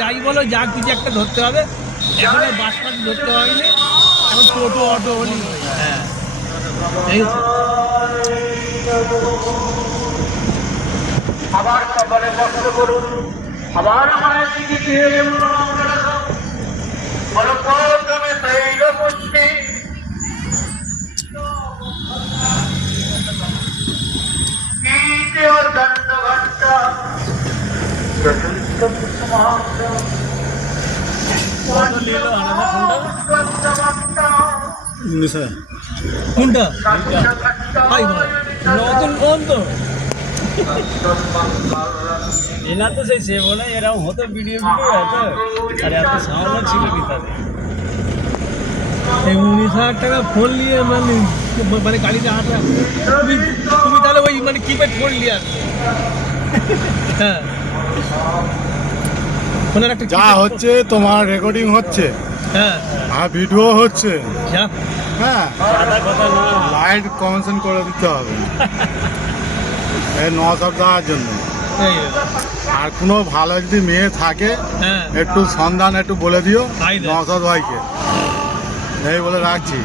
যাই বলো যা কিছু একটা ধরতে হবে। এখন বাস ফাস ধরতে হয়নি, এখন টোটো অটো হলি। হ্যাঁ এই আবার কপালে কষ্ট করুন, আবার মায়ের দিকে ফিরে এলুন বলো প্রথমে তৈল পুষ্টি দ্বিতীয় দণ্ড ঘণ্টা চতুর্থ পুষ্পমাত্র কোনটা ভাই ভাই নতুন ফোন তো এরা তো সেই সেভ না, এরকম হতো ভিডিও হতো, আর এত সাউন্ড ছিল নি তাদের। এই 19,000 টাকা ফোন নিয়ে মানে গাড়িতে হাঁটা, তুমি তাহলে ওই মানে কিপ্যাড ফোন নিয়ে আসবে। হ্যাঁ ফোনের একটা যা হচ্ছে তোমার রেকর্ডিং হচ্ছে, হ্যাঁ আর ভিডিও হচ্ছে, যা হ্যাঁ সাদা কথা না, লাইট কমিশন করে দিতে হবে এই 900 দেওয়ার জন্য। এই আর কোনো ভালো যদি মেয়ে থাকে হ্যাঁ একটু সন্ধান একটু বলে দিও ভাই দেখ। 900 ভাইকে, এই বলে রাখছি।